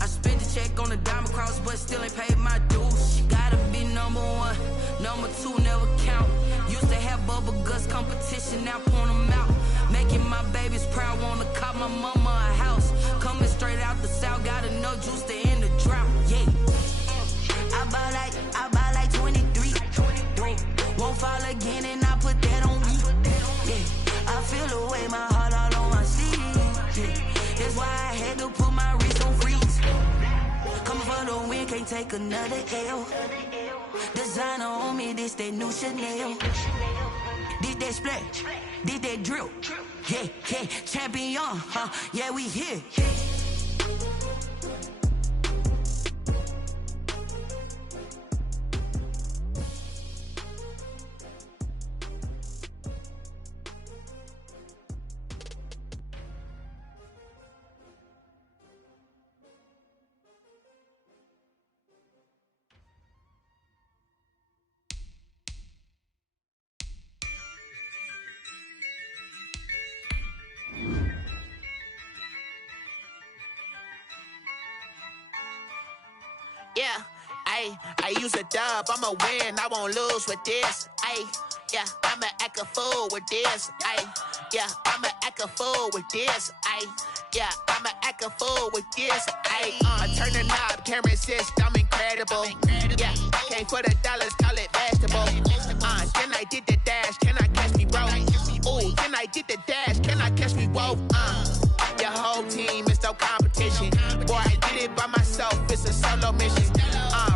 I spent the check on the diamond cross, but still ain't paid my dues. Gotta be number one, number two never count. Used to have bubble guts competition, now point them out. Making my babies proud, wanna cop my mama a house. Coming straight out the south, got enough juice to end the drought. Yeah. I buy like 23. Won't fall again, and I put that on me. Yeah. I feel the way, my heart all on my sleeve. Yeah. That's why I had to put my wrist on freeze. Coming for the win, can't take another L. Designer on me, this that new Chanel. Did that splash, did that drill. Yeah, yeah, champion, huh? Yeah, we here. Yeah, I use a dub, I'ma win, I won't lose with this. Yeah, I'ma act a fool with this. Yeah, I'ma act a fool with this. Yeah, I'ma act a fool with this. I turn the knob, camera assist, I'm incredible. Yeah, came for the dollars, call it vegetable. Then I did the dash, can I catch me, bro? Ooh, then I did the dash, can I catch me, whoa? Your whole team is no competition. Boy, I did it by myself, it's a solo mission.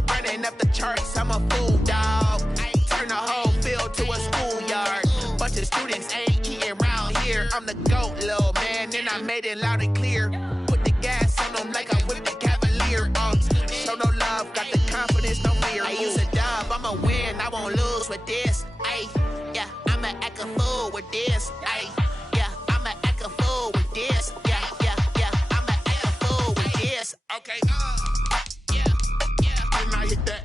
Running up the charts, I'm a fool, dog. Turn the whole field to a schoolyard. Bunch of students ain't eating round here. I'm the GOAT, little man, and I made it loud and clear. Put the gas on them like I'm with the Cavalier. Show no love, got the confidence, no fear. I use a dub, I'ma win, I won't lose with this. Yeah, I'ma act a fool with this. Yeah, I'ma act a fool with this. Yeah, I'ma act a fool with this. Okay, yeah, and I hit that.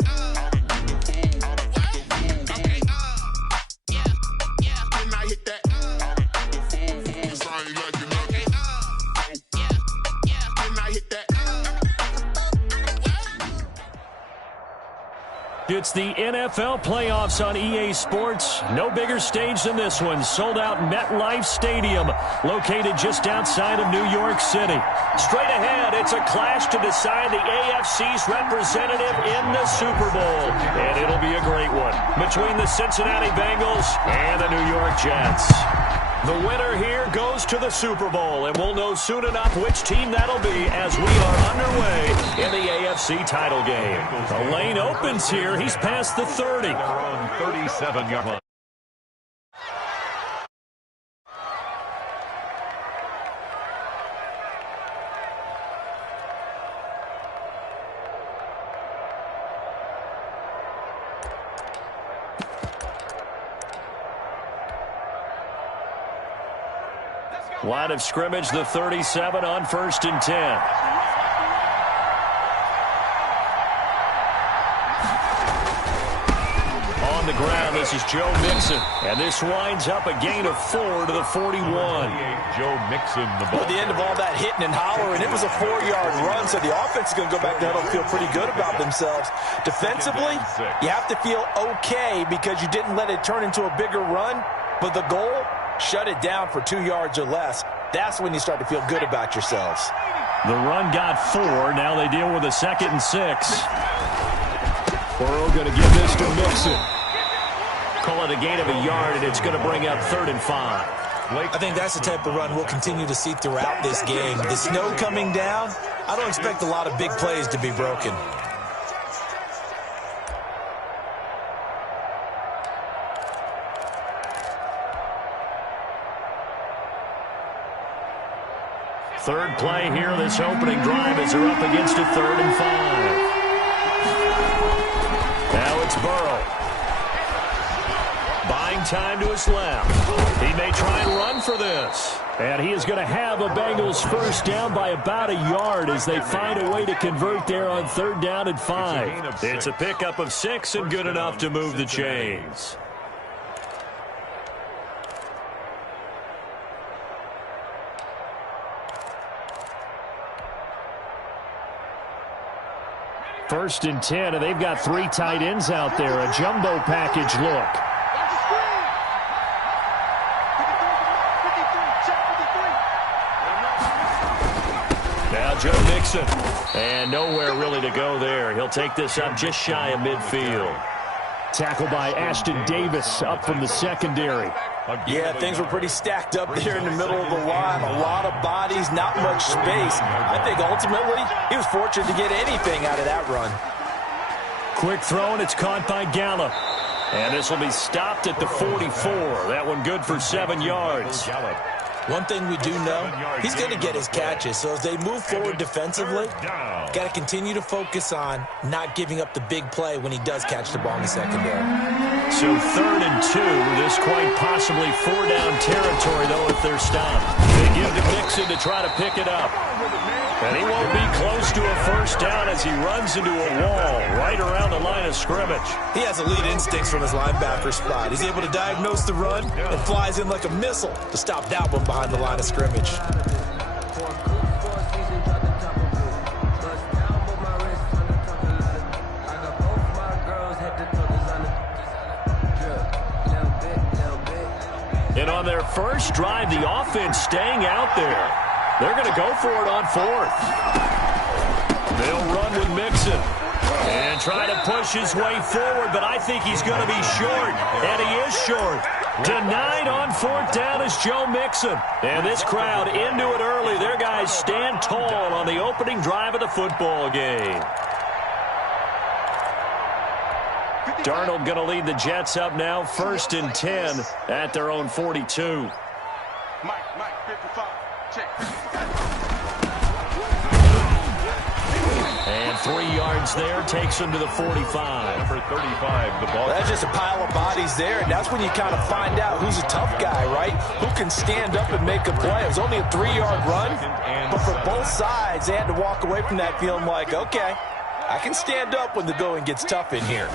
Okay, yeah, and I hit that. Sorry, like you know. Okay, yeah, and I hit that. It's the NFL playoffs on EA Sports. No bigger stage than this one. Sold out MetLife Stadium, located just outside of New York City. Straight ahead, it's a clash to decide the AFC's representative in the Super Bowl. And it'll be a great one between the Cincinnati Bengals and the New York Jets. The winner here goes to the Super Bowl, and we'll know soon enough which team that'll be as we are underway in the AFC title game. The lane opens here. He's past the 30. Their own 37-yard line. Line of scrimmage, the 37 on 1st and 10. On the ground, this is Joe Mixon. And this winds up a gain of 4 to the 41. Joe Mixon, the ball. At the end of all that hitting and hollering, it was a 4-yard run, so the offense is going to go back to huddle and feel pretty good about themselves. Defensively, you have to feel okay because you didn't let it turn into a bigger run, but the goal, shut it down for 2 yards or less. That's when you start to feel good about yourselves. The run got 4. Now they deal with a 2nd and 6. Burrow going to give this to Mixon. Call it a gain of a yard, and it's going to bring up 3rd and 5. I think that's the type of run we'll continue to see throughout this game. The snow coming down, I don't expect a lot of big plays to be broken. Third play here, this opening drive as they're up against a 3rd and 5. Now it's Burrow. Buying time to his left. He may try and run for this. And he is going to have a Bengals first down by about a yard as they find a way to convert there on 3rd down and 5. It's a pickup of 6 and good enough to move the chains. First and 10, and they've got 3 tight ends out there. A jumbo package look. Now Joe Mixon. And nowhere really to go there. He'll take this up just shy of midfield. Tackle by Ashton Davis up from the secondary. Yeah, things were pretty stacked up there in the middle of the line. A lot of bodies, not much space. I think ultimately he was fortunate to get anything out of that run. Quick throw, and it's caught by Gallup. And this will be stopped at the 44. That one good for 7 yards. One thing we do know, he's going to get his catches. So as they move forward defensively, got to continue to focus on not giving up the big play when he does catch the ball in the secondary. So 3rd and 2. This quite possibly 4-down territory, though, if they're stopped. They give to Mixon to try to pick it up. And he won't be close to a first down as he runs into a wall right around the line of scrimmage. He has elite instincts from his linebacker spot. He's able to diagnose the run and flies in like a missile to stop that one behind the line of scrimmage. And on their first drive, the offense staying out there. They're going to go for it on 4th. They'll run with Mixon and try to push his way forward, but I think he's going to be short, and he is short. Denied on 4th down is Joe Mixon. And this crowd into it early. Their guys stand tall on the opening drive of the football game. Darnold going to lead the Jets up now, 1st and 10 at their own 42. Mike, 55. Check. And 3 yards there takes him to the 45. Number 35, the ball. That's just a pile of bodies there, and that's when you kind of find out who's a tough guy, right? Who can stand up and make a play. It was only a 3-yard run, but for both sides, they had to walk away from that feeling like, okay, I can stand up when the going gets tough in here.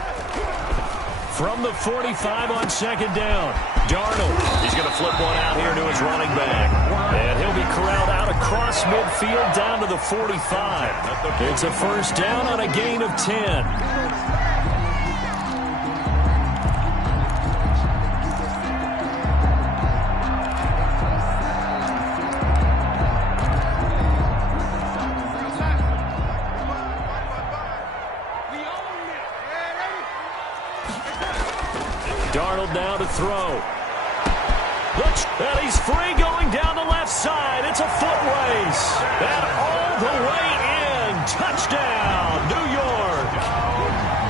From the 45 on 2nd down, Darnold. He's going to flip one out here to his running back. And he'll be corralled out across midfield down to the 45. It's a first down on a gain of 10. Darnold now to throw. Looks, and he's free going down the left side. It's a foot race. And all the way in. Touchdown, New York.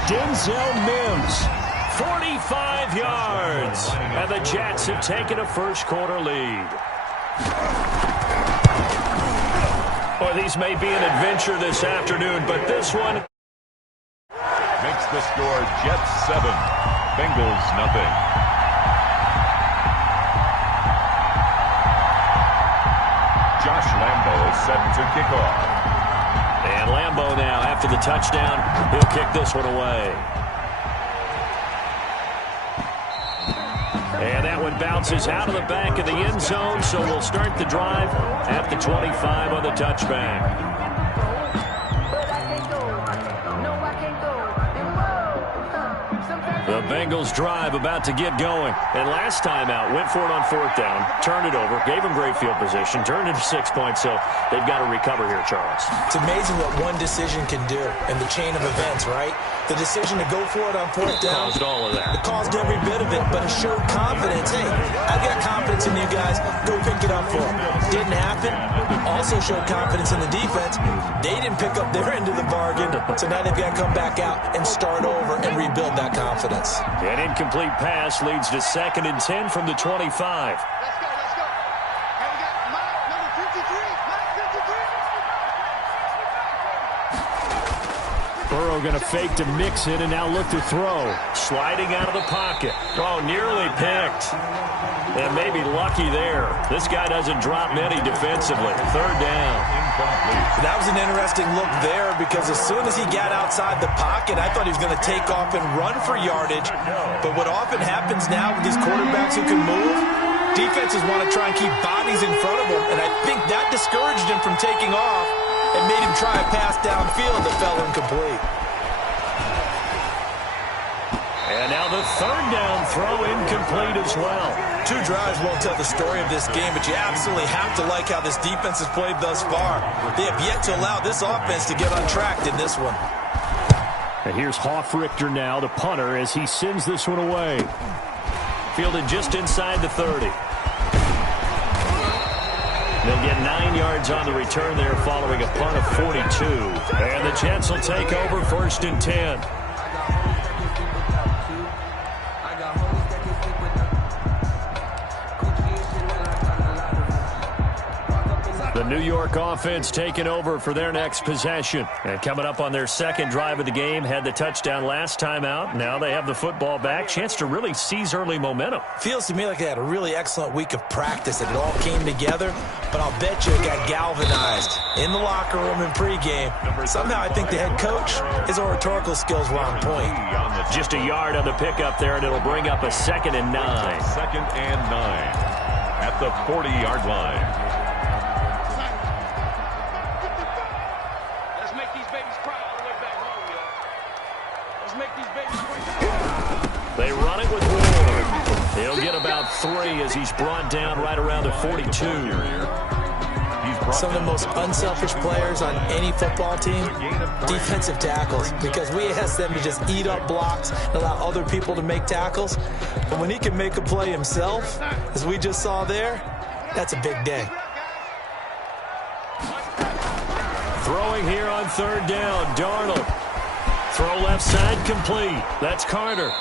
Denzel Mims, 45 yards. And the Jets have taken a first-quarter lead. Boy, these may be an adventure this afternoon, but this one Makes the score Jets 7. Bengals nothing. Josh Lambo set to kick off. And Lambo now, after the touchdown, he'll kick this one away. And that one bounces out of the back of the end zone, so we'll start the drive at the 25 on the touchback. The Bengals drive about to get going. And last time out, went for it on 4th down, turned it over, gave them great field position, turned it to 6 points, so they've got to recover here, Charles. It's amazing what one decision can do in the chain of events, right? The decision to go for it on 4th down. Caused all of that. It caused every bit of it, but it showed confidence. Hey, I've got confidence in you guys. Go pick it up for them. Didn't happen. Also showed confidence in the defense. They didn't pick up their end of the bargain, so now they've got to come back out and start over and rebuild that confidence. An incomplete pass leads to 2nd and 10 from the 25. Let's go. And we got Mike, number 53. Burrow going to fake to Mixon and now look to throw. Sliding out of the pocket. Oh, nearly picked. And maybe lucky there. This guy doesn't drop many defensively. 3rd down. That was an interesting look there because as soon as he got outside the pocket, I thought he was going to take off and run for yardage. But what often happens now with these quarterbacks who can move, defenses want to try and keep bodies in front of them. And I think that discouraged him from taking off and made him try a pass downfield that fell incomplete. And now the third down throw incomplete as well. 2 drives won't tell the story of this game, but you absolutely have to like how this defense has played thus far. They have yet to allow this offense to get untracked in this one. And here's Hoffrichter now, the punter, as he sends this one away. Fielded just inside the 30. They'll get 9 yards on the return there following a punt of 42. And the Jets will take over 1st and 10. The New York offense taking over for their next possession. And coming up on their second drive of the game, had the touchdown last time out. Now they have the football back. Chance to really seize early momentum. Feels to me like they had a really excellent week of practice and it all came together. But I'll bet you it got galvanized in the locker room in pregame. Somehow I think the head coach, his oratorical skills were on point. Just a yard on the pickup there, and it'll bring up a 2nd and 9. 2nd and 9 at the 40-yard line. They run it with Ward. He'll get about 3 as he's brought down right around the 42. Some of the most unselfish players on any football team, defensive tackles, because we ask them to just eat up blocks and allow other people to make tackles. But when he can make a play himself, as we just saw there, that's a big day. Throwing here on 3rd down, Darnold. Throw left side complete. That's Carter.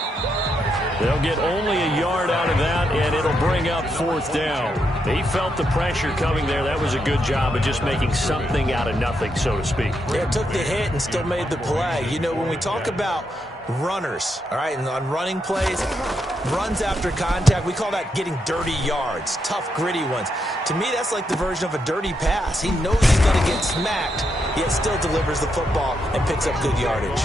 They'll get only a yard out of that, and it'll bring up 4th down. He felt the pressure coming there. That was a good job of just making something out of nothing, so to speak. Yeah, took the hit and still made the play. You know, when we talk about runners, all right, and on running plays, runs after contact, we call that getting dirty yards, tough, gritty ones. To me, that's like the version of a dirty pass. He knows he's going to get smacked, yet still delivers the football and picks up good yardage.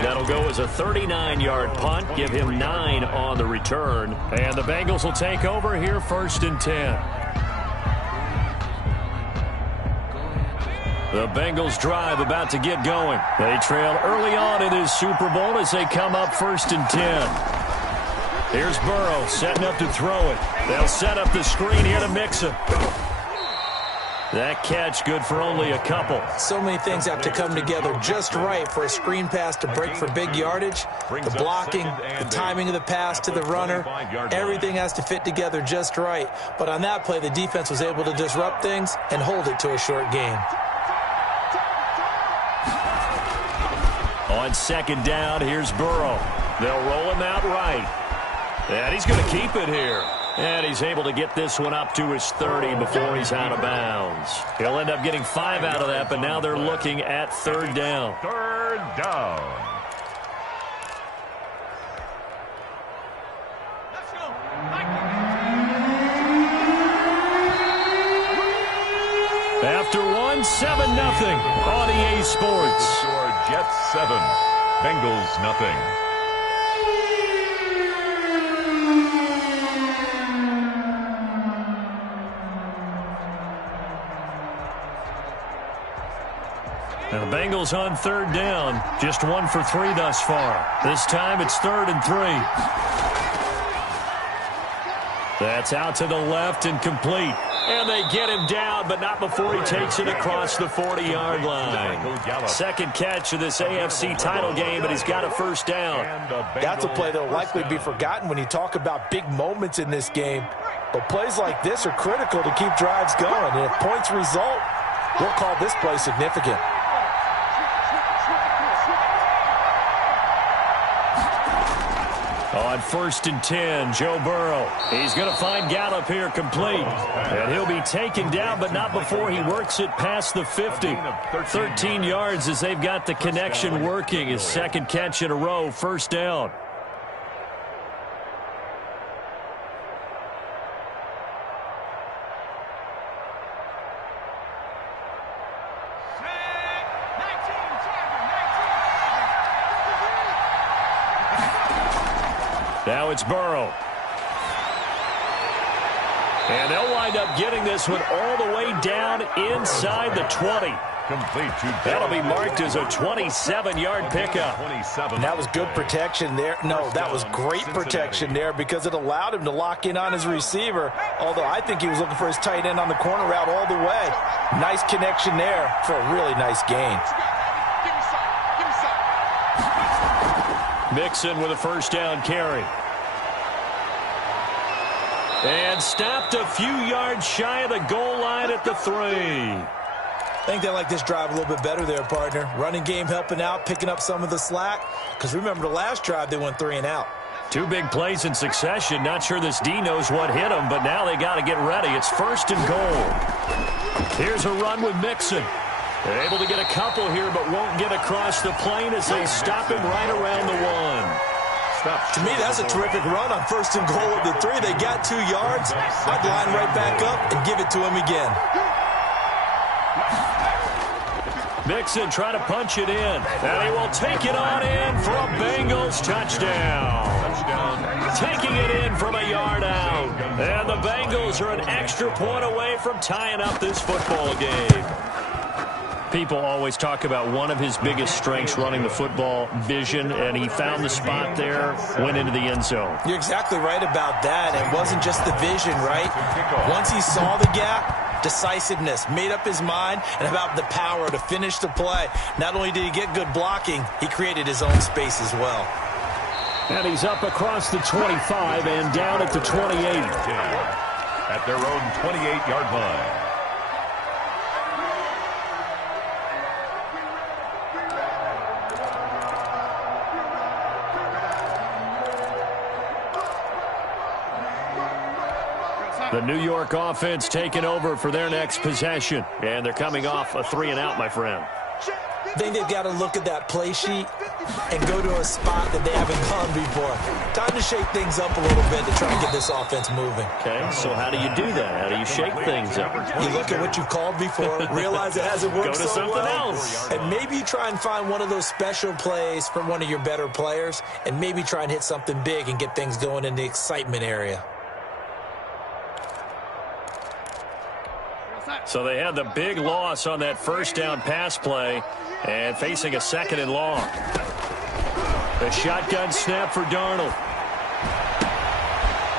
That'll go as a 39-yard punt, give him 9 on the return. And the Bengals will take over here 1st and 10. The Bengals drive about to get going. They trail early on in this Super Bowl as they come up 1st and 10. Here's Burrow setting up to throw it. They'll set up the screen here to Mixon. That catch good for only a couple. So many things have to come together just right for a screen pass to break for big yardage. The blocking, the timing of the pass to the runner, everything has to fit together just right. But on that play, the defense was able to disrupt things and hold it to a short game. On 2nd down, here's Burrow. They'll roll him out right. And he's going to keep it here. And he's able to get this one up to his 30 before he's out of bounds. He'll end up getting 5 out of that, but now they're looking at 3rd down. 3rd down. After 1, 7-0 on EA Sports. Score Jets 7, Bengals nothing. Now the Bengals on 3rd down, just 1 for 3 thus far. This time it's 3rd and 3. That's out to the left and complete. And they get him down, but not before he takes it across the 40-yard line. Second catch of this AFC title game, and he's got a 1st down. That's a play that will likely be forgotten when you talk about big moments in this game. But plays like this are critical to keep drives going. And if points result, we'll call this play significant. On 1st and 10, Joe Burrow. He's going to find Gallup here complete. And he'll be taken down, but not before he works it past the 50. 13 yards as they've got the connection working. His 2nd catch in a row, 1st down. Now it's Burrow. And they'll wind up getting this one all the way down inside the 20. Complete to That'll be marked as a 27-yard pickup. And that was good protection there. No, that was great protection there because it allowed him to lock in on his receiver, although I think he was looking for his tight end on the corner route all the way. Nice connection there for a really nice gain. Mixon with a first down carry. And stopped a few yards shy of the goal line at the 3. I think they like this drive a little bit better there, partner. Running game helping out, picking up some of the slack. Because remember, the last drive, they went 3 and out. 2 big plays in succession. Not sure this D knows what hit him, but now they got to get ready. It's 1st and goal. Here's a run with Mixon. They're able to get a couple here, but won't get across the plane as they stop him right around the 1. To me, that's a terrific run on 1st and goal of the 3. They got 2 yards. I'd line right back up and give it to him again. Mixon trying to punch it in, and he will take it on in for a Bengals touchdown. Taking it in from a yard out. And the Bengals are an extra point away from tying up this football game. People always talk about one of his biggest strengths running the football, vision, and he found the spot there, went into the end zone. You're exactly right about that. It wasn't just the vision, right? Once he saw the gap, decisiveness, made up his mind, and about the power to finish the play. Not only did he get good blocking, he created his own space as well. And he's up across the 25 and down at the 28. At their own 28-yard line. The New York offense taking over for their next possession. And they're coming off a 3-and-out, my friend. I think they've got to look at that play sheet and go to a spot that they haven't gone before. Time to shake things up a little bit to try and get this offense moving. Okay, so how do you do that? How do you shake things up? You look at what you've called before, realize it hasn't worked Go to so something well, else. and maybe you try and find one of those special plays from one of your better players, and maybe try and hit something big and get things going in the excitement area. So they had the big loss on that first down pass play and facing a 2nd and long. The shotgun snap for Darnold.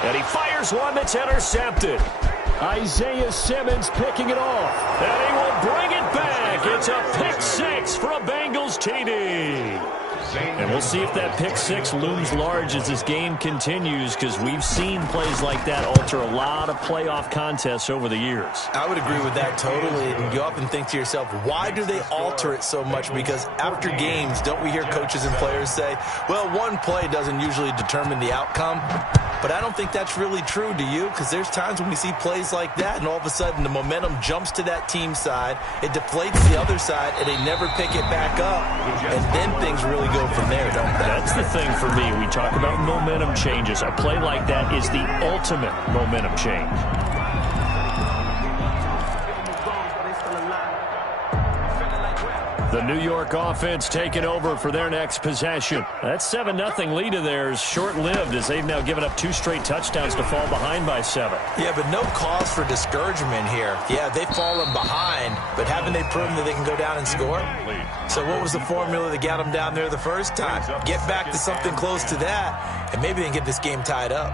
And he fires one that's intercepted. Isaiah Simmons picking it off. And he will bring it back. It's a pick 6 for a Bengals TD. And we'll see if that pick 6 looms large as this game continues, because we've seen plays like that alter a lot of playoff contests over the years. I would agree with that totally. And you often think to yourself, why do they alter it so much? Because after games, don't we hear coaches and players say, well, one play doesn't usually determine the outcome. But I don't think that's really true, do you? Because there's times when we see plays like that, and all of a sudden the momentum jumps to that team side, it deflates the other side, and they never pick it back up, and then things really go from there, don't they? That's the thing for me. We talk about momentum changes. A play like that is the ultimate momentum change. The New York offense taking over for their next possession. That 7-0 lead of theirs short-lived as they've now given up 2 straight touchdowns to fall behind by 7. Yeah, but no cause for discouragement here. Yeah, they've fallen behind, but haven't they proven that they can go down and score? So what was the formula that got them down there the first time? Get back to something close to that, and maybe they can get this game tied up.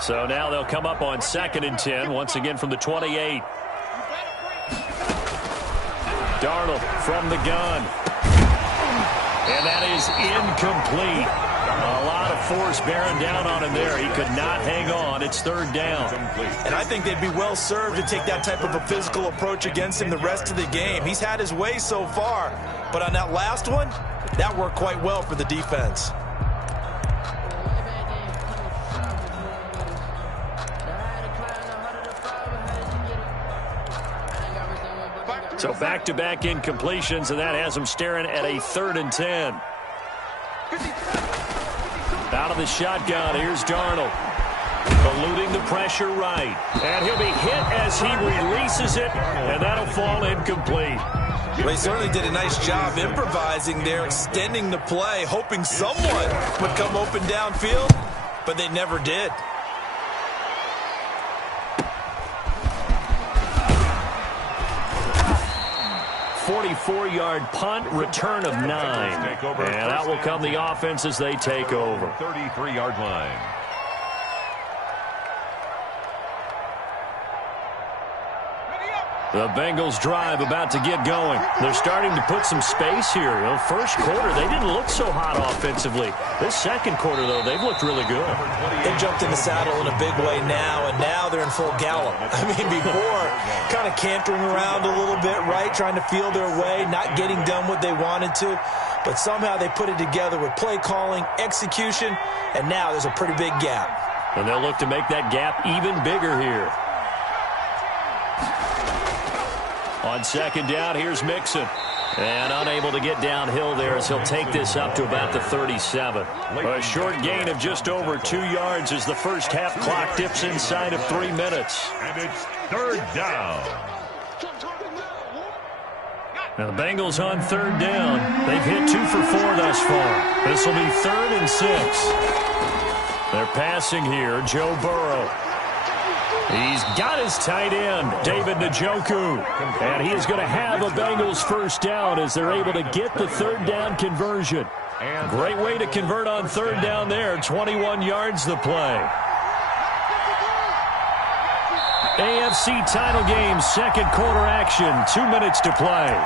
So now they'll come up on 2nd and 10, once again from the 28. Darnold from the gun. And that is incomplete. A lot of force bearing down on him there. He could not hang on. It's 3rd down. And I think they'd be well served to take that type of a physical approach against him the rest of the game. He's had his way so far, but on that last one, that worked quite well for the defense. So back-to-back incompletions, and that has him staring at a 3rd and 10. Out of the shotgun, here's Darnold. Eluding the pressure right. And he'll be hit as he releases it, and that'll fall incomplete. Well, he certainly did a nice job improvising there, extending the play, hoping someone would come open downfield, but they never did. 44-yard punt, return of 9. And out will come the offense as they take over. 33-yard line. The Bengals drive about to get going. They're starting to put some space here. You know, first quarter, they didn't look so hot offensively. This second quarter, though, they've looked really good. They jumped in the saddle in a big way now, and now they're in full gallop. I mean, before, kind of cantering around a little bit, right, trying to feel their way, not getting done what they wanted to. But somehow they put it together with play calling, execution, and now there's a pretty big gap. And they'll look to make that gap even bigger here. On second down, here's Mixon. And unable to get downhill there as he'll take this up to about the 37. A short gain of just over 2 yards as the first half clock dips inside of 3 minutes. And it's third down. Now the Bengals on third down. They've hit 2 for 4 thus far. This will be 3rd and 6. They're passing here, Joe Burrow. He's got his tight end, David Njoku. And he is going to have a Bengals first down as they're able to get the third down conversion. Great way to convert on third down there. 21 yards the play. AFC title game, second quarter action. 2 minutes to play.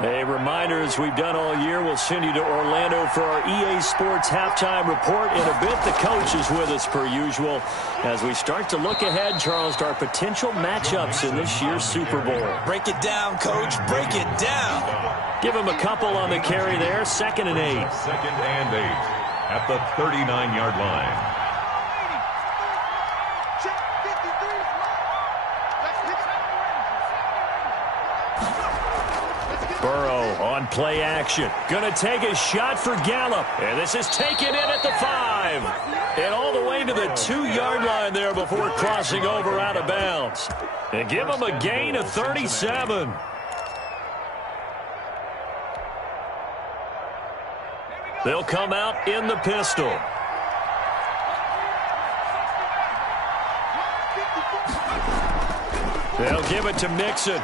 A reminder, as we've done all year, we'll send you to Orlando for our EA Sports halftime report. In a bit, the coach is with us per usual as we start to look ahead, Charles, to our potential matchups in this year's Super Bowl. Break it down, Coach. Break it down. Give him a couple on the carry there. 2nd and 8. 2nd and 8 at the 39-yard line. Burrow on play action. Going to take a shot for Gallup. And this is taken in at the 5. And all the way to the 2-yard line there before crossing over out of bounds. And give him a gain of 37. They'll come out in the pistol. They'll give it to Mixon.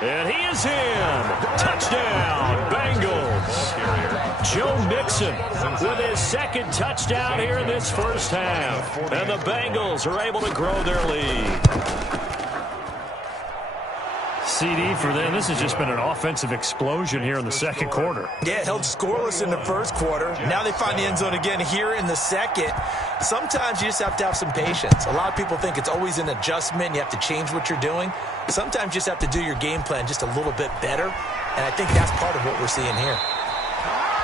And he is in. Touchdown, Bengals. Joe Mixon with his second touchdown here in this first half. And the Bengals are able to grow their lead. CD for them. This has just been an offensive explosion here in the second quarter. Yeah, held scoreless in the first quarter. Now they find the end zone again here in the second. Sometimes you just have to have some patience. A lot of people think it's always an adjustment. You have to change what you're doing. Sometimes you just have to do your game plan just a little bit better. And I think that's part of what we're seeing here.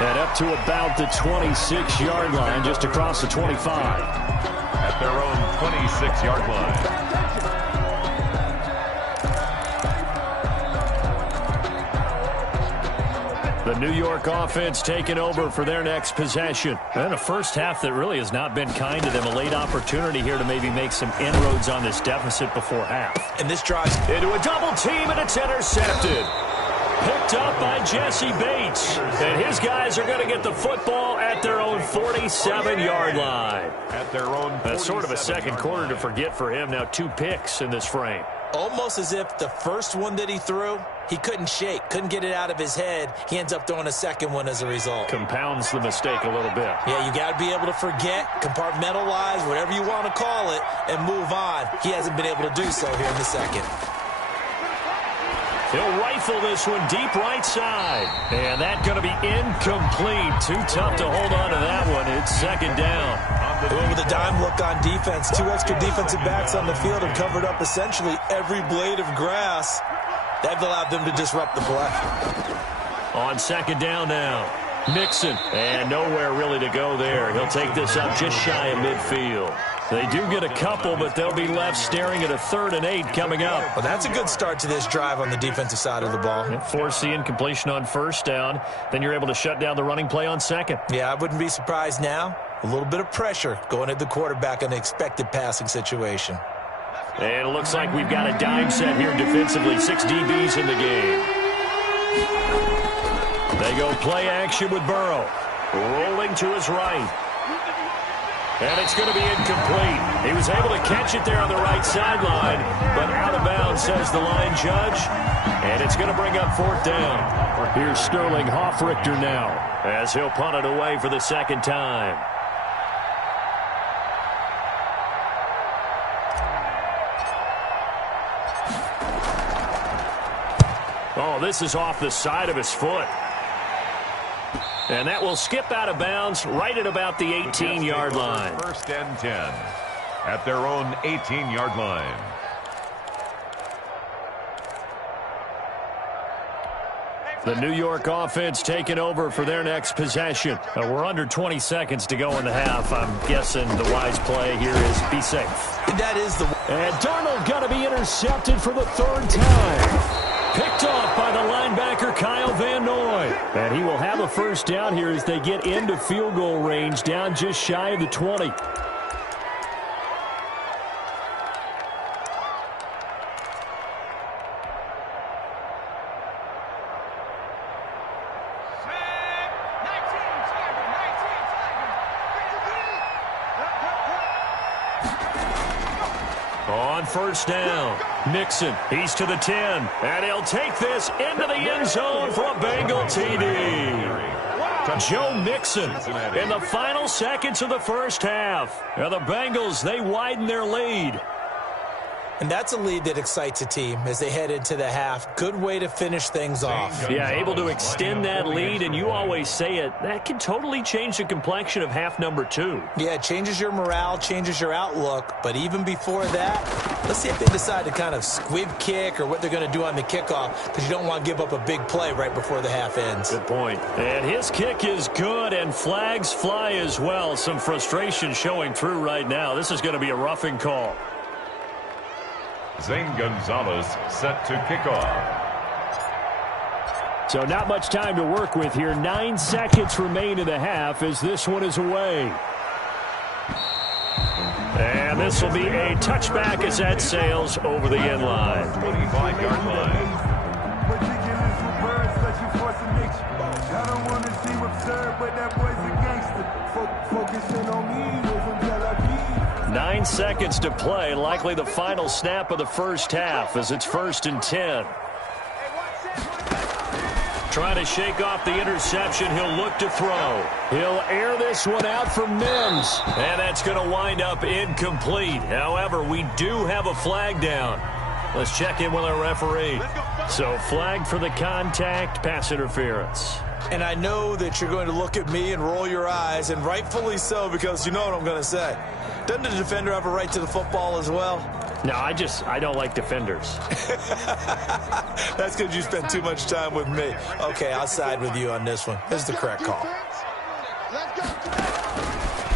And up to about the 26-yard line, just across the 25. At their own 26-yard line. The New York offense taking over for their next possession. And a first half that really has not been kind to them. A late opportunity here to maybe make some inroads on this deficit before half. And this drives into a double team, and it's intercepted. Picked up by Jesse Bates. And his guys are going to get the football at their own 47-yard line. At their own 47. That's sort of a second quarter to forget for him. Now 2 picks in this frame. Almost as if the first one that he threw, he couldn't shake, couldn't get it out of his head. He ends up throwing a second one as a result. Compounds the mistake a little bit. Yeah, you got to be able to forget, compartmentalize, whatever you want to call it, and move on. He hasn't been able to do so here in the second. He'll rifle this one deep right side. And that's going to be incomplete. Too tough to hold on to that one. It's second down. Going with a dime look on defense. 2 extra defensive backs on the field have covered up essentially every blade of grass. They've allowed them to disrupt the play. On second down now. Mixon. And nowhere really to go there. He'll take this up just shy of midfield. They do get a couple, but they'll be left staring at a 3rd and 8 coming up. Well, that's a good start to this drive on the defensive side of the ball. Force the incompletion on first down. Then you're able to shut down the running play on second. Yeah, I wouldn't be surprised now. A little bit of pressure going at the quarterback in an expected passing situation. And it looks like we've got a dime set here defensively. 6 DBs in the game. They go play action with Burrow. Rolling to his right. And it's going to be incomplete. He was able to catch it there on the right sideline, but out of bounds, says the line judge. And it's going to bring up 4th down. Here's Sterling Hoffrichter now, as he'll punt it away for the second time. Oh, this is off the side of his foot. And that will skip out of bounds right at about the 18-yard line. 1st and 10 at their own 18-yard line. The New York offense taking over for their next possession. We're under 20 seconds to go in the half. I'm guessing the wise play here is be safe. That is the... And Darnold going to be intercepted for the 3rd time. Picked off by the linebacker, Kyle Van Noy. And he will have a first down here as they get into field goal range, down just shy of the 20. On 1st down, Mixon, he's to the 10, and he'll take this into the end zone for a Bengal TD. Joe Mixon in the final seconds of the first half. Now the Bengals, they widen their lead. And that's a lead that excites a team as they head into the half. Good way to finish things off. Yeah, able to extend that lead, and you always say it, that can totally change the complexion of half number 2. Yeah, it changes your morale, changes your outlook. But even before that, let's see if they decide to kind of squib kick or what they're going to do on the kickoff, because you don't want to give up a big play right before the half ends. Good point. And his kick is good, and flags fly as well. Some frustration showing through right now. This is going to be a roughing call. Zane Gonzalez set to kick off. So not much time to work with here. 9 seconds remain in the half as this one is away. And this will be a touchback as that sails over the end line. 25-yard line. 9 seconds to play, likely the final snap of the first half as it's 1st and 10. Trying to shake off the interception, he'll look to throw. He'll air this one out for Mims, and that's going to wind up incomplete. However, we do have a flag down. Let's check in with our referee. So flagged for the contact, pass interference. And I know that you're going to look at me and roll your eyes, and rightfully so, because you know what I'm going to say. Doesn't the defender have a right to the football as well? No, I don't like defenders. That's because you spend too much time with me. Okay, I'll side with you on this one. This is the correct call.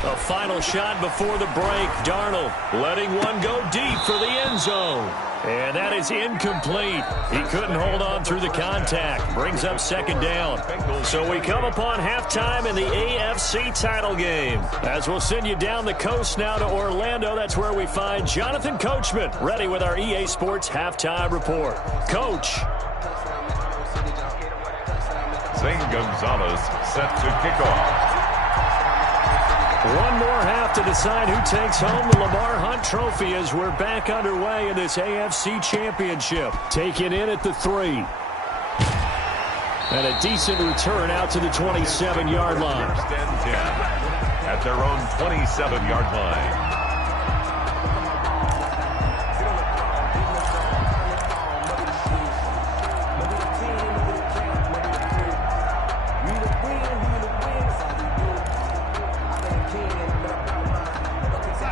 A final shot before the break. Darnold letting one go deep for the end zone. And that is incomplete. He couldn't hold on through the contact. Brings up 2nd down. So we come upon halftime in the AFC title game. As we'll send you down the coast now to Orlando, that's where we find Jonathan Coachman, ready with our EA Sports halftime report. Coach. Zane Gonzalez set to kick off. One more half to decide who takes home the Lamar Hunt Trophy as we're back underway in this AFC Championship. Taken in at the 3. And a decent return out to the 27-yard line. 1st and 10 at their own 27-yard line.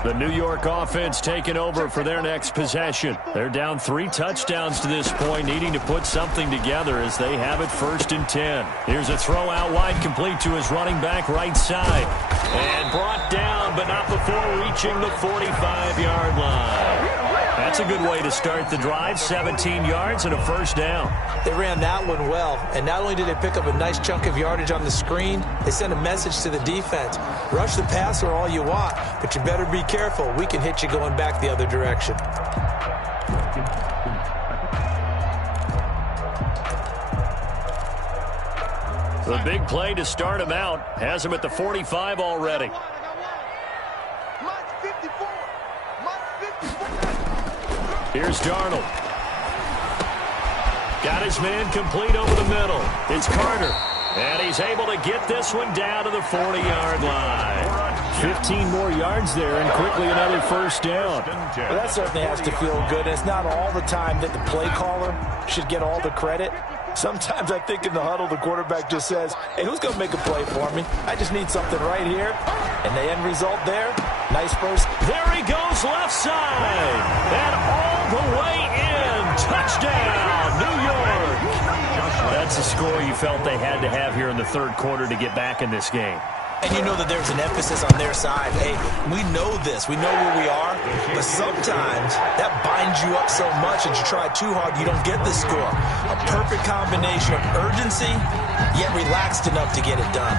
The New York offense taking over for their next possession. They're down 3 touchdowns to this point, needing to put something together as they have it 1st and 10. Here's a throw out wide, complete to his running back right side. And brought down, but not before reaching the 45-yard line. That's a good way to start the drive. 17 yards and a 1st down. They ran that one well, and not only did they pick up a nice chunk of yardage on the screen, they sent a message to the defense. Rush the passer all you want, but you better be careful. We can hit you going back the other direction. The big play to start him out has him at the 45 already. Here's Darnold. Got his man complete over the middle. It's Carter. And he's able to get this one down to the 40-yard line. 15 more yards there and quickly another first down. Well, that certainly has to feel good. It's not all the time that the play caller should get all the credit. Sometimes I think in the huddle the quarterback just says, hey, who's going to make a play for me? I just need something right here. And the end result there, nice first. There he goes left side. And all the way in. Touchdown, New York. That's a score you felt they had to have here in the third quarter to get back in this game. And you know that there's an emphasis on their side. Hey, we know this. We know where we are. But sometimes that binds you up so much that you try too hard, you don't get the score. A perfect combination of urgency, yet relaxed enough to get it done.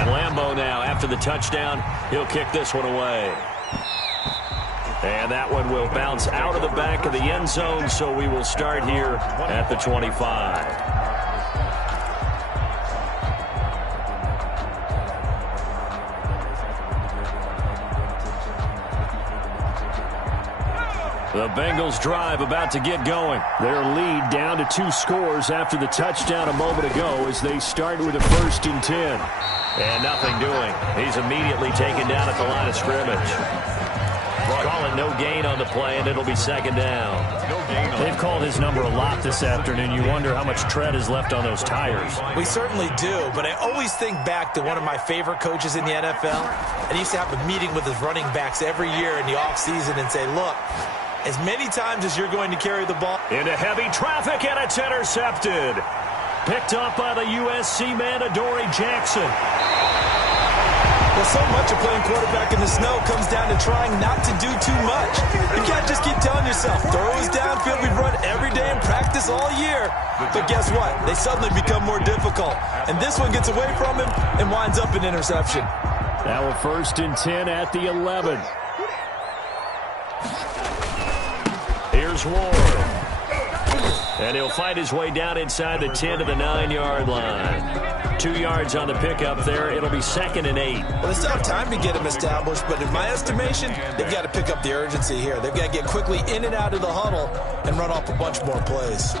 And Lambeau now, after the touchdown, he'll kick this one away. And that one will bounce out of the back of the end zone, so we will start here at the 25. The Bengals drive about to get going. Their lead down to 2 scores after the touchdown a moment ago as they start with a 1st and 10. And nothing doing. He's immediately taken down at the line of scrimmage. Call it no gain on the play, and it'll be 2nd down. They've called his number a lot this afternoon. You wonder how much tread is left on those tires. We certainly do, but I always think back to one of my favorite coaches in the NFL. And he used to have a meeting with his running backs every year in the offseason and say, look, as many times as you're going to carry the ball. Into heavy traffic, and it's intercepted. Picked up by the USC man, Adoree Jackson. Well, so much of playing quarterback in the snow comes down to trying not to do too much. You can't just keep telling yourself, throws downfield we've run every day in practice all year. But guess what? They suddenly become more difficult. And this one gets away from him and winds up an interception. Now a 1st and 10 at the 11. Here's Ward. And he'll fight his way down inside the 10 to the 9-yard line. 2 yards on the pickup there. It'll be 2nd and 8. Well, they still have time to get him established, but in my estimation, they've got to pick up the urgency here. They've got to get quickly in and out of the huddle and run off a bunch more plays.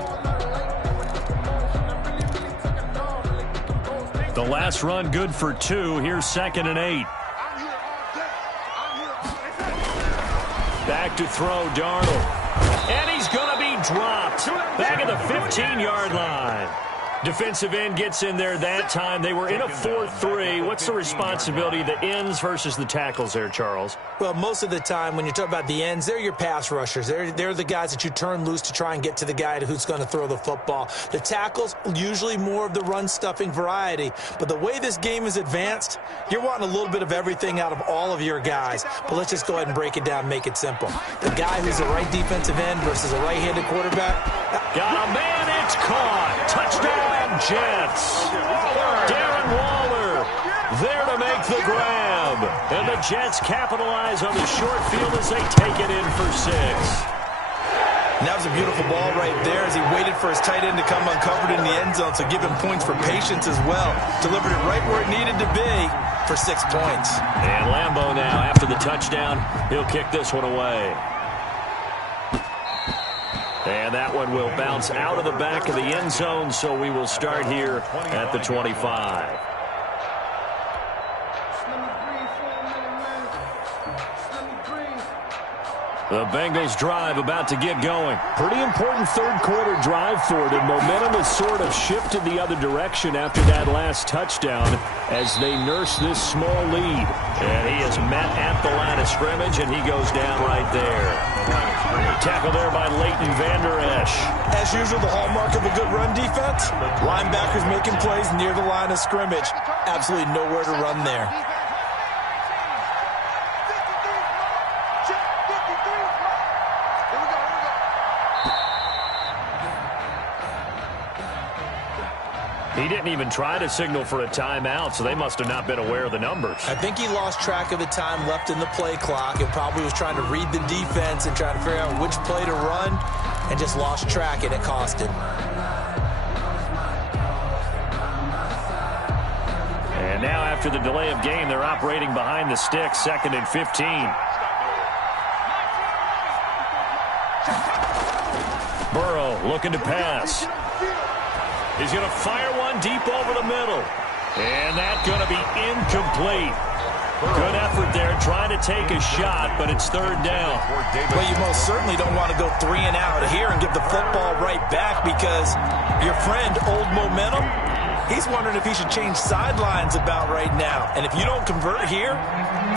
The last run good for 2. Here's 2nd and 8. Back to throw, Darnold. And he's going to be dropped back at the 15-yard line. Defensive end gets in there that time. They were in a 4-3. What's the responsibility of the ends versus the tackles there, Charles? Well, most of the time when you talk about the ends, they're your pass rushers. They're the guys that you turn loose to try and get to the guy who's going to throw the football. The tackles, usually more of the run-stuffing variety. But the way this game is advanced, you're wanting a little bit of everything out of all of your guys. But let's just go ahead and break it down and make it simple. The guy who's a right defensive end versus a right-handed quarterback. Got a man, it's caught. Touchdown, Jets. Darren Waller there to make the grab. And the Jets capitalize on the short field as they take it in for 6. And that was a beautiful ball right there as he waited for his tight end to come uncovered in the end zone, so give him points for patience as well. Delivered it right where it needed to be for 6 points. And Lambeau now, after the touchdown, he'll kick this one away. And that one will bounce out of the back of the end zone, so we will start here at the 25. The Bengals drive about to get going. Pretty important third quarter drive for them. Momentum has sort of shifted the other direction after that last touchdown as they nurse this small lead. And he is met at the line of scrimmage, and he goes down right there. Tackle there by Leighton Vander Esch. As usual, the hallmark of a good run defense, linebackers making plays near the line of scrimmage. Absolutely nowhere to run there. He didn't even try to signal for a timeout, so they must have not been aware of the numbers. I think he lost track of the time left in the play clock and probably was trying to read the defense and trying to figure out which play to run and just lost track, and it cost him. And now after the delay of game, they're operating behind the sticks, 2nd and 15. Burrow looking to pass. He's going to fire one deep over the middle. And that's going to be incomplete. Good effort there trying to take a shot, but it's 3rd down. Well, you most certainly don't want to go 3 and out here and give the football right back because your friend, Old Momentum, he's wondering if he should change sidelines about right now. And if you don't convert here,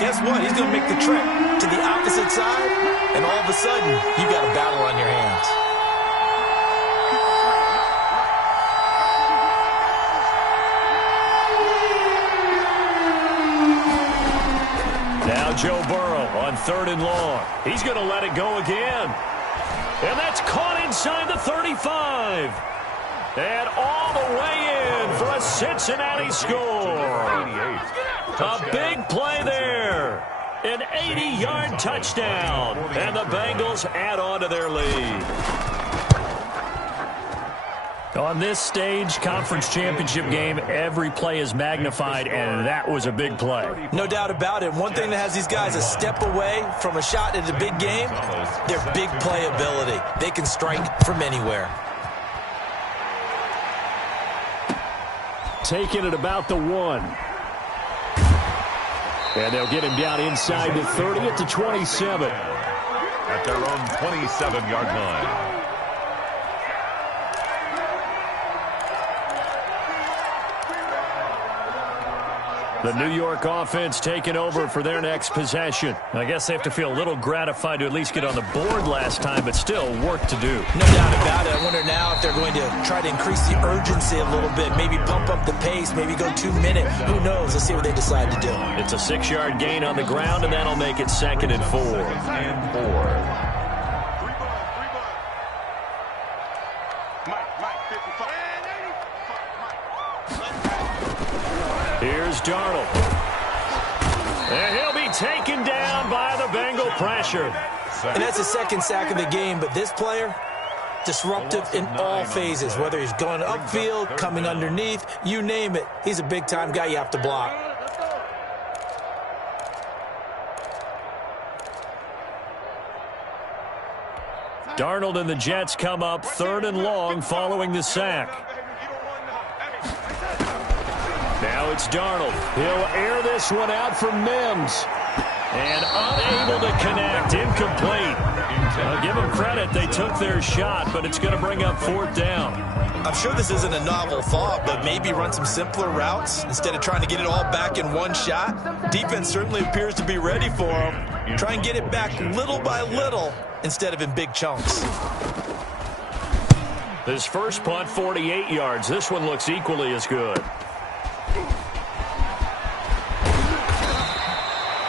guess what? He's going to make the trip to the opposite side, and all of a sudden, you got a battle on your hands. Now Joe Burrow on 3rd and long. He's going to let it go again. And that's caught inside the 35. And all the way in for a Cincinnati score. A big play there. An 80-yard touchdown. And the Bengals add on to their lead. On this stage, conference championship game, every play is magnified, and that was a big play. No doubt about it. One thing that has these guys a step away from a shot at a big game, their big play ability. They can strike from anywhere. Taking it about the 1. And they'll get him down inside the 30 at the 27. At their own 27-yard line. The New York offense taking over for their next possession. I guess they have to feel a little gratified to at least get on the board last time, but still work to do. No doubt about it. I wonder now if they're going to try to increase the urgency a little bit, maybe pump up the pace, maybe go 2 minute. Who knows? Let's see what they decide to do. It's a 6-yard gain on the ground, and that'll make it 2nd and 4. Here's Darnold. And he'll be taken down by the Bengal pressure. And that's the 2nd sack of the game, but this player, disruptive in all phases, whether he's going upfield, coming underneath, you name it. He's a big-time guy you have to block. Darnold and the Jets come up 3rd and long following the sack. Now it's Darnold. He'll air this one out for Mims. And unable to connect. Incomplete. I'll give them credit. They took their shot, but it's going to bring up 4th down. I'm sure this isn't a novel thought, but maybe run some simpler routes instead of trying to get it all back in one shot. Defense certainly appears to be ready for them. Try and get it back little by little instead of in big chunks. This first punt, 48 yards. This one looks equally as good.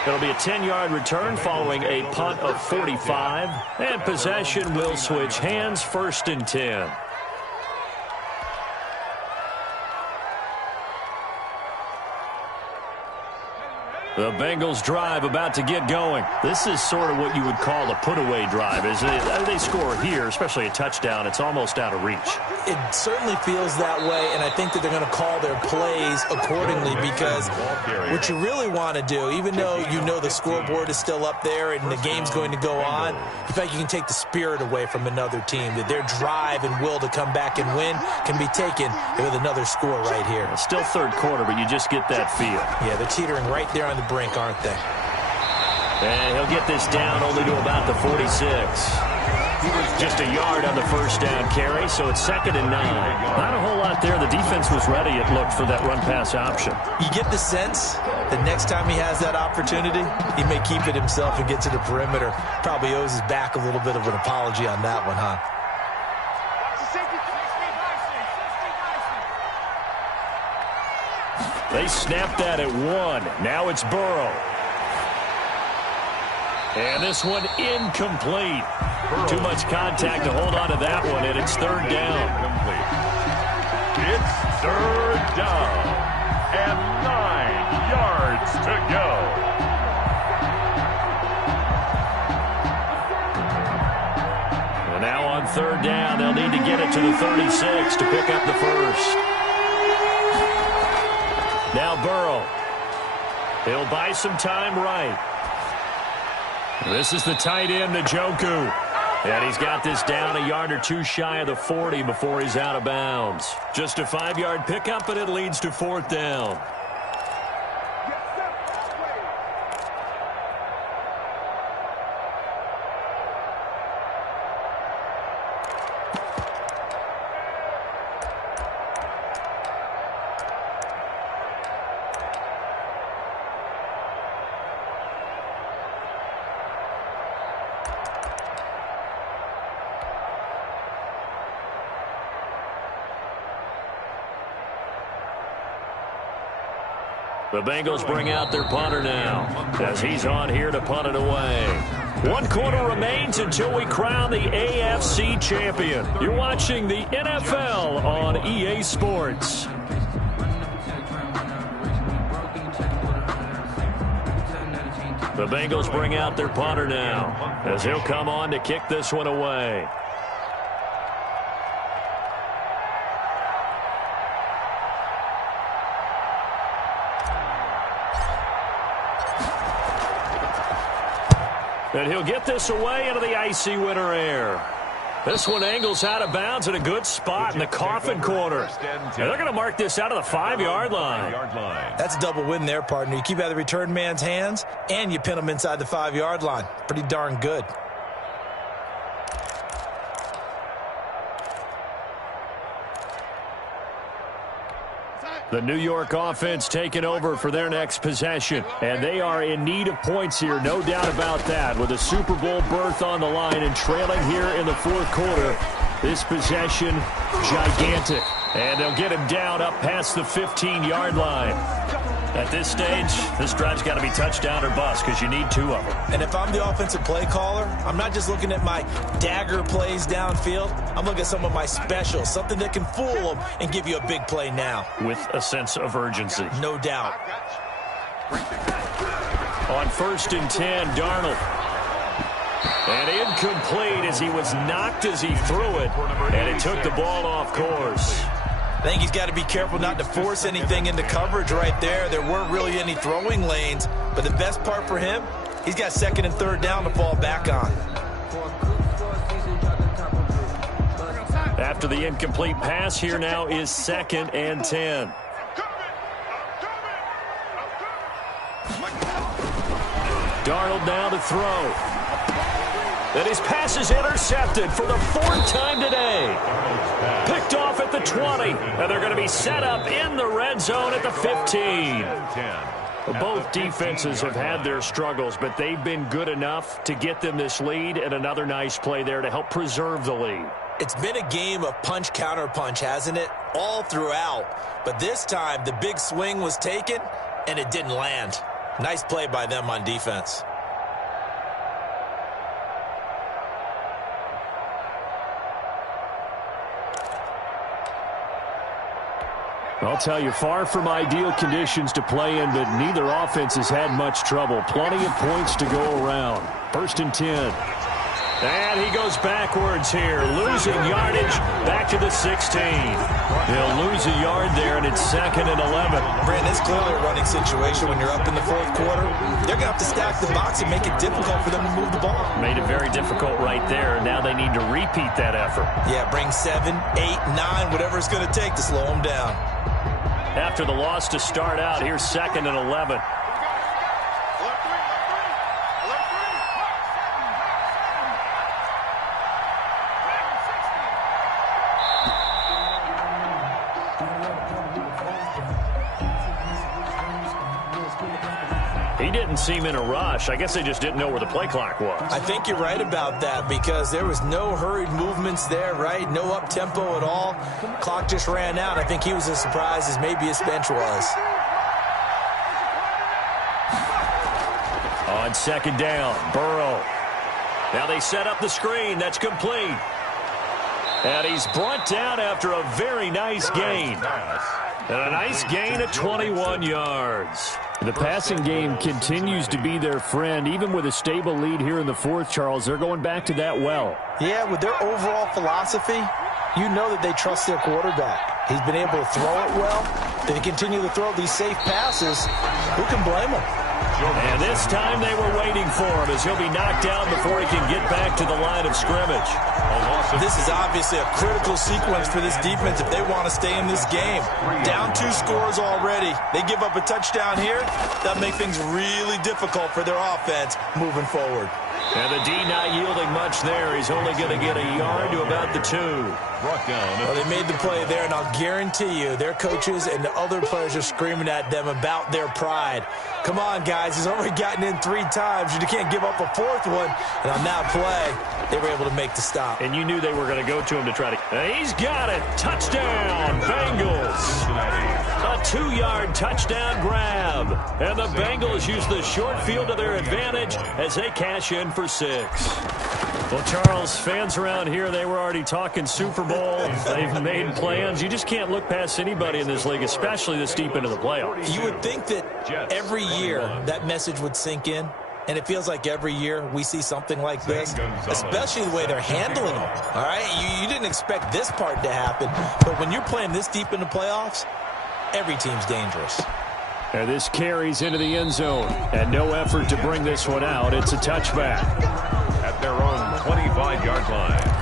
It'll be a 10-yard return following a punt of 45. And possession will switch hands, 1st and 10. The Bengals drive about to get going. This is sort of what you would call a put-away drive, isn't it? They score here, especially a touchdown. It's almost out of reach. It certainly feels that way, and I think that they're going to call their plays accordingly because what you really want to do, even though you know the scoreboard is still up there and the game's going to go on, in fact, you can take the spirit away from another team, that their drive and will to come back and win can be taken with another score right here. It's still 3rd quarter, but you just get that feel. Yeah, they're teetering right there on the brink, aren't they? And he'll get this down only to about the 46. Just a yard on the 1st down carry, so it's 2nd and 9. Not a whole lot there. The defense was ready, it looked, for that run-pass option. You get the sense that next time he has that opportunity, he may keep it himself and get to the perimeter. Probably owes his back a little bit of an apology on that one, huh? They snapped that at 1. Now it's Burrow. And this one incomplete. Too much contact to hold on to that one, and it's 3rd down. It's 3rd down and 9 yards to go. And now on 3rd down, they'll need to get it to the 36 to pick up the first. Now Burrow. He'll buy some time right. This is the tight end, Njoku. And he's got this down a yard or two shy of the 40 before he's out of bounds. Just a 5-yard pickup, and it leads to 4th down. The Bengals bring out their punter now as he's on here to punt it away. 1 quarter remains until we crown the AFC champion. You're watching the NFL on EA Sports. The Bengals bring out their punter now as he'll come on to kick this one away. And he'll get this away into the icy winter air. This one angles out of bounds at a good spot in the coffin corner. And they're going to mark this out of the 5-yard line. That's a double win there, partner. You keep out of the return man's hands, and you pin him inside the 5-yard line. Pretty darn good. The New York offense taking over for their next possession. And they are in need of points here, no doubt about that. With a Super Bowl berth on the line and trailing here in the 4th quarter. This possession, gigantic. And they'll get him down up past the 15-yard line. At this stage, this drive's got to be touchdown or bust because you need 2 of them. And if I'm the offensive play caller, I'm not just looking at my dagger plays downfield. I'm looking at some of my specials, something that can fool them and give you a big play now. With a sense of urgency. No doubt. On 1st and 10, Darnold. And incomplete as he was knocked as he threw it. And it took the ball off course. I think he's got to be careful not to force anything into coverage right there. There weren't really any throwing lanes. But the best part for him, he's got 2nd and 3rd down to fall back on. After the incomplete pass, here now is 2nd and 10. Darnold now to throw. And his pass is intercepted for the 4th time today. Picked off at the 20. And they're going to be set up in the red zone at the 15. Both defenses have had their struggles, but they've been good enough to get them this lead, and another nice play there to help preserve the lead. It's been a game of punch, counter punch, hasn't it? All throughout. But this time, the big swing was taken, and it didn't land. Nice play by them on defense. I'll tell you, far from ideal conditions to play in, but neither offense has had much trouble. Plenty of points to go around. 1st and 10. And he goes backwards here, losing yardage back to the 16. He'll lose a yard there, and it's 2nd and 11. Brandon, it's clearly a running situation when you're up in the 4th quarter. They're going to have to stack the box and make it difficult for them to move the ball. Made it very difficult right there. Now they need to repeat that effort. Yeah, bring 7, 8, 9, whatever it's going to take to slow them down. After the loss to start out, here's 2nd and 11. He didn't seem in a rush. I guess they just didn't know where the play clock was. I think you're right about that because there was no hurried movements there, right? No up-tempo at all. Clock just ran out. I think he was as surprised as maybe his bench was. On 2nd down, Burrow. Now they set up the screen. That's complete. And he's brought down after a very nice gain. And a nice gain of 21 yards. The passing game continues to be their friend. Even with a stable lead here in the 4th, Charles, they're going back to that well. Yeah, with their overall philosophy, you know that they trust their quarterback. He's been able to throw it well. Did he continue to throw these safe passes? Who can blame him? And this time they were waiting for him as he'll be knocked down before he can get back to the line of scrimmage. This is obviously a critical sequence for this defense if they want to stay in this game. Down 2 scores already. They give up a touchdown here. That'll make things really difficult for their offense moving forward. And the D not yielding much there. He's only going to get a yard to about the 2. Well, they made the play there, and I'll guarantee you their coaches and the other players are screaming at them about their pride. Come on, guys. He's already gotten in 3 times. You can't give up a 4th one. And on that play, they were able to make the stop. And you knew they were going to go to him to try to... And he's got it. Touchdown, Bengals. A 2-yard touchdown grab. And the Bengals use the short field to their advantage as they cash in for 6. Well, Charles, fans around here, they were already talking Super Bowl. They've made plans. You just can't look past anybody in this league, especially this deep into the playoffs. You would think that every year that message would sink in, and it feels like every year we see something like this, especially the way they're handling them. All right, you didn't expect this part to happen, but when you're playing this deep in the playoffs, every team's dangerous. And this carries into the end zone, and no effort to bring this one out. It's a touchback. At their own 25-yard line.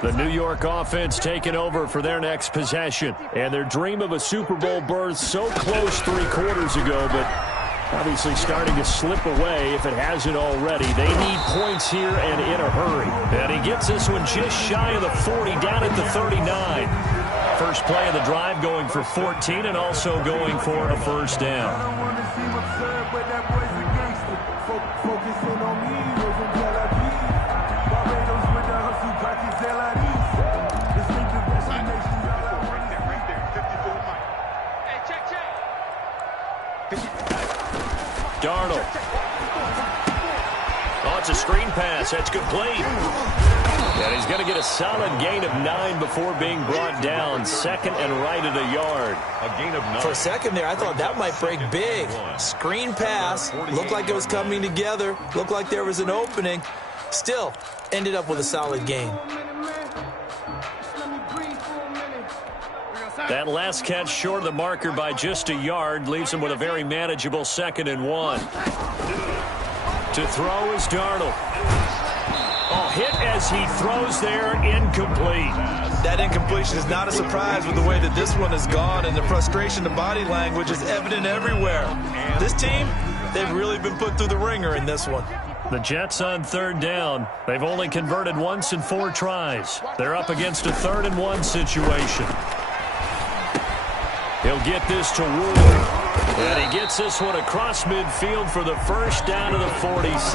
The New York offense taking over for their next possession. And their dream of a Super Bowl berth so close 3 quarters ago, but obviously starting to slip away if it hasn't already. They need points here and in a hurry. And he gets this one just shy of the 40, down at the 39. First play of the drive going for 14 and also going for a first down. Darnold. Oh, it's a screen pass. That's complete. And he's going to get a solid gain of 9 before being brought down. 2nd and right at a yard. A gain of 9. For a second there, I thought that might break big. Screen pass. Looked like it was coming together. Looked like there was an opening. Still, ended up with a solid gain. That last catch short of the marker by just a yard leaves him with a very manageable 2nd and 1. To throw is Darnold. Oh, hit as he throws there, incomplete. That incompletion is not a surprise with the way that this one has gone, and the frustration, the body language is evident everywhere. This team, they've really been put through the ringer in this one. The Jets on 3rd down. They've only converted once in 4 tries. They're up against a 3rd and 1 situation. He'll get this to Wood. And he gets this one across midfield for the first down to the 46.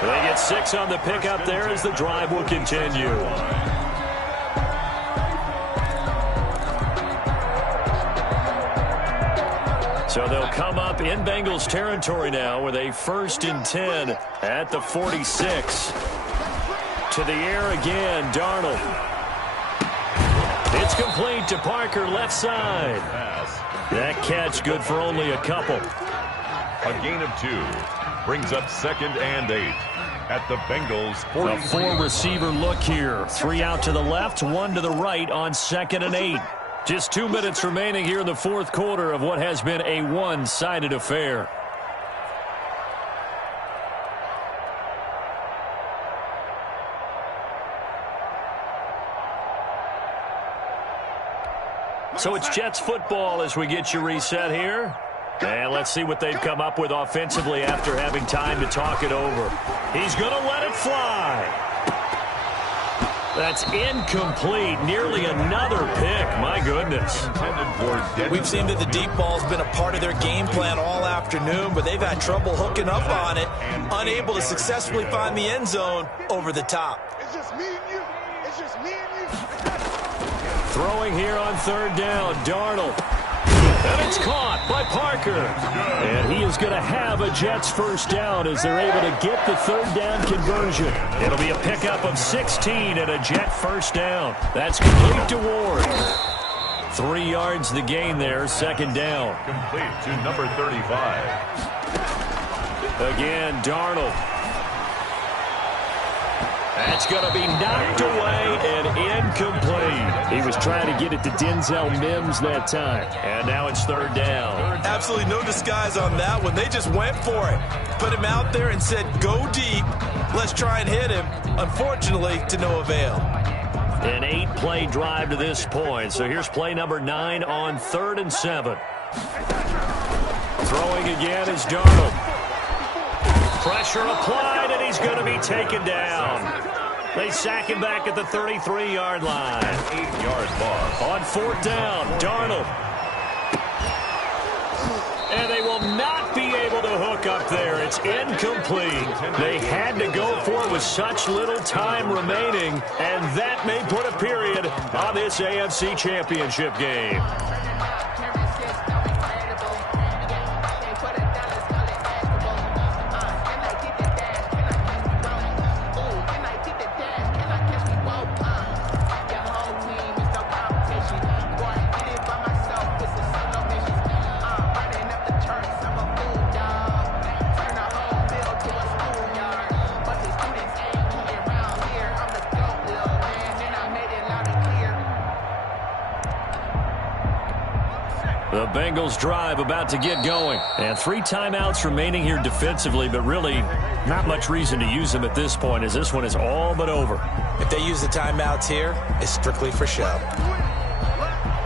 They get 6 on the pickup there as the drive will continue. So they'll come up in Bengals territory now with a 1st and 10 at the 46. To the air again, Darnold. It's complete to Parker, left side. That catch good for only a couple. A gain of 2 brings up 2nd and 8 at the Bengals 40. A 4-receiver look here. 3 out to the left, 1 to the right on 2nd and 8. Just 2 minutes remaining here in the 4th quarter of what has been a one-sided affair. So it's Jets football as we get you reset here. And let's see what they've come up with offensively after having time to talk it over. He's going to let it fly. That's incomplete. Nearly another pick. My goodness. We've seen that the deep ball's been a part of their game plan all afternoon, but they've had trouble hooking up on it, unable to successfully find the end zone over the top. It's just me and you. It's just me and you. Throwing here on 3rd down, Darnold. And it's caught by Parker. And he is going to have a Jets first down as they're able to get the third down conversion. It'll be a pickup of 16 and a Jet first down. That's complete to Ward. 3 yards the gain there, second down. Complete to number 35. Again, Darnold. That's going to be knocked away and incomplete. He was trying to get it to Denzel Mims that time. And now it's third down. Absolutely no disguise on that one. They just went for it. Put him out there and said, go deep. Let's try and hit him. Unfortunately, to no avail. An 8-play drive to this point. So here's play number 9 on 3rd and 7. Throwing again is Darnold. Pressure applied, and he's going to be taken down. They sack him back at the 33-yard line. 8-yard loss. On 4th down, Darnold. And they will not be able to hook up there. It's incomplete. They had to go for it with such little time remaining, and that may put a period on this AFC Championship game. The Bengals drive about to get going. And 3 timeouts remaining here defensively, but really not much reason to use them at this point as this one is all but over. If they use the timeouts here, it's strictly for show.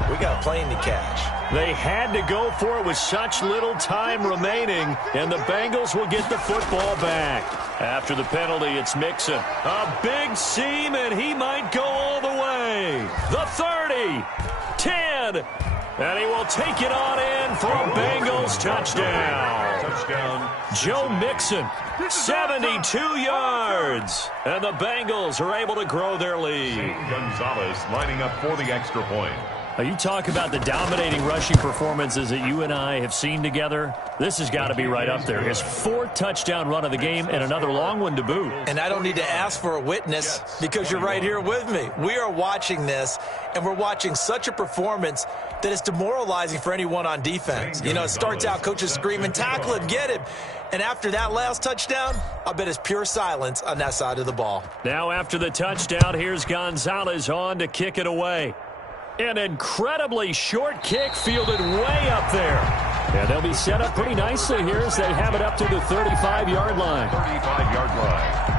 We got a plane to catch. They had to go for it with such little time remaining, and the Bengals will get the football back. After the penalty, it's Mixon. A big seam, and he might go all the way. The 30, 10, and he will take it on in for a Bengals touchdown. Touchdown. Joe Mixon, 72 yards. And the Bengals are able to grow their lead. Gonzalez lining up for the extra point. Now, you talk about the dominating rushing performances that you and I have seen together. This has got to be right up there. His 4th touchdown run of the game and another long one to boot. And I don't need to ask for a witness because you're right here with me. We are watching this, and we're watching such a performance that is demoralizing for anyone on defense. You know, it starts out coaches screaming, tackle him, get him. And after that last touchdown, I bet it's pure silence on that side of the ball. Now after the touchdown, here's Gonzalez on to kick it away. An incredibly short kick fielded way up there. And they'll be set up pretty nicely here as they have it up to the 35-yard line. 35-yard line.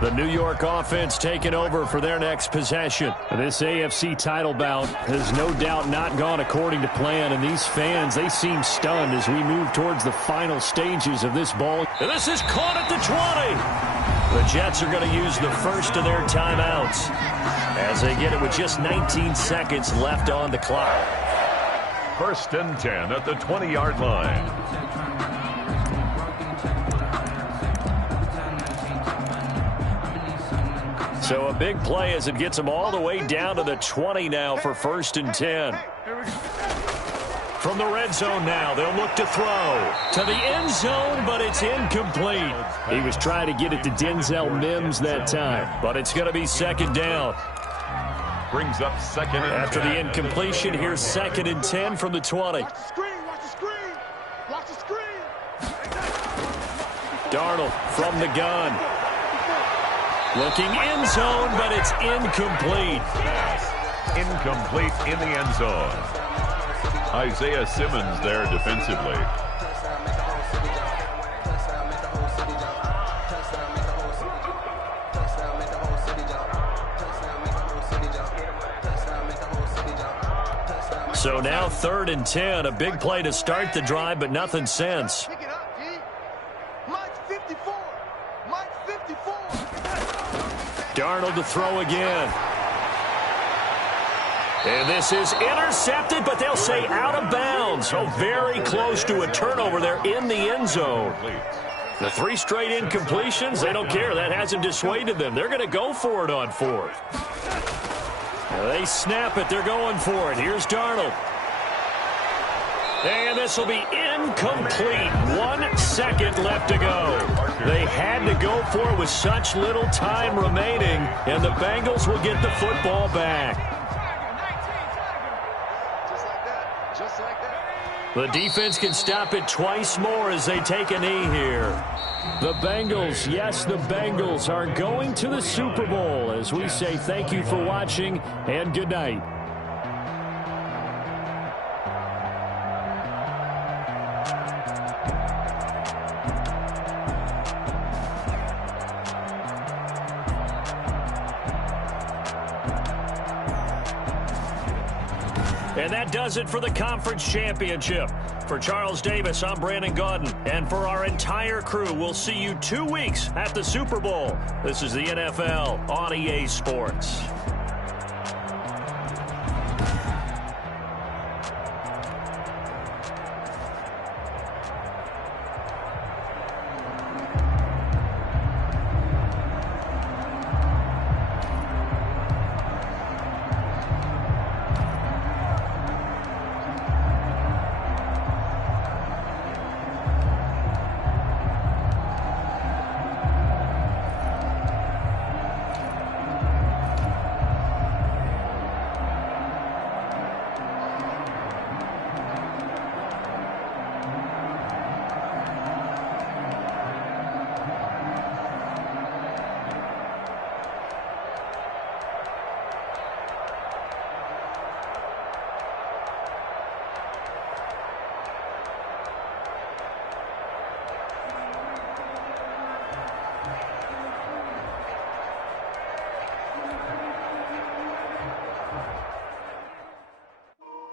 The New York offense taking over for their next possession. This AFC title bout has no doubt not gone according to plan, and these fans, they seem stunned as we move towards the final stages of this ball. And this is caught at the 20. The Jets are going to use the first of their timeouts as they get it with just 19 seconds left on the clock. 1st and 10 at the 20-yard line. So a big play as it gets them all the way down to the 20 now for 1st and 10. From the red zone now, they'll look to throw to the end zone, but it's incomplete. He was trying to get it to Denzel Mims that time, but it's going to be 2nd down. Brings up 2nd and 10. After the incompletion, here's 2nd and 10 from the 20. Watch the screen, watch the screen, watch the screen. Darnold from the gun. Looking end zone, but it's incomplete. Incomplete in the end zone. Isaiah Simmons there defensively. So now 3rd and 10, a big play to start the drive, but nothing since. Pick it up, G. Mike 54. Mike 54. Darnold to throw again. And this is intercepted, but they'll say out of bounds. So very close to a turnover there in the end zone. The 3 straight incompletions, they don't care. That hasn't dissuaded them. They're going to go for it on 4th. They snap it. They're going for it. Here's Darnold. And this will be incomplete. 1 second left to go. They had to go for it with such little time remaining, and the Bengals will get the football back. The defense can stop it twice more as they take a knee here. The Bengals, yes, the Bengals are going to the Super Bowl as we say thank you for watching and good night. And that does it for the conference championship. For Charles Davis, I'm Brandon Gaudin. And for our entire crew, we'll see you 2 weeks at the Super Bowl. This is the NFL on EA Sports.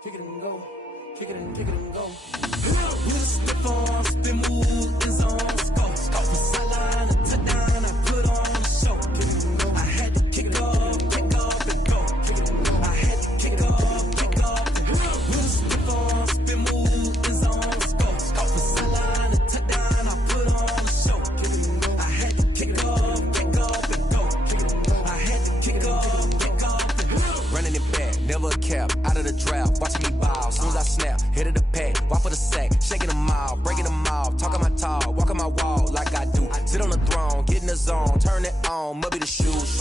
Kick it and go. Kick it and go. With a stiff arm, spin move, end zone, go. Scout from sideline, a touchdown, I put on a show. I had to kick off and go. I had to kick off and go. With a stiff arm, spin move, end zone, go. Scout from sideline, a touchdown, I put on a show. I had to kick off and go. I had to kick off and go. Running it back, never a cap, out of the draft, watching me ball, soon as I snap, hit of the pack, walk for the sack, shaking them all, breaking them off, talking my talk, walking my wall like I do, sit on the throne, get in the zone, turn it on, must be the shoes,